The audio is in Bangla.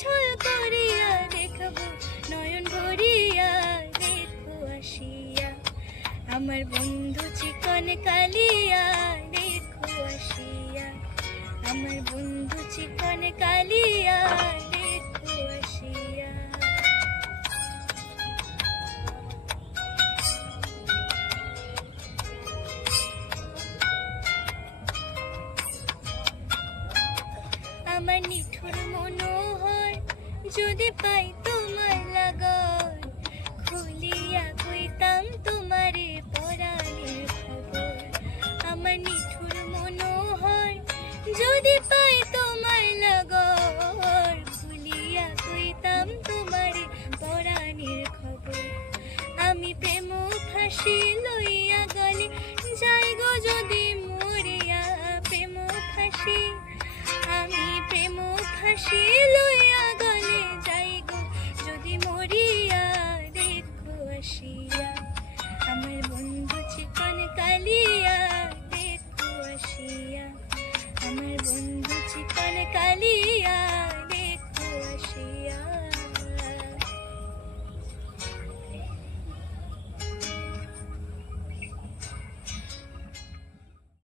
ছল করিয়া দেখব, নয়ন ভরিয়া দেখো আসিয়া। আমার বন্ধু চিকন কালিয়া দেখো আসিয়া। আমার বন্ধু চিকন কালিয়া দেখো আমার নিঠুর মনোহর যদি পাই তোমার লাগন, খুলিয়া কইতাম তোমারে পরাণের খবর। আমার নিঠুর মনোহর, যদি পাই তোমার লাগর খুলিয়া কইতাম তোমারে পরাণের খবর। আমি প্রেম ফাঁসি লইয়া গলে যাই গো যদি মরিয়া প্রেম ফাঁসি। আমি প্রেম ফাঁসি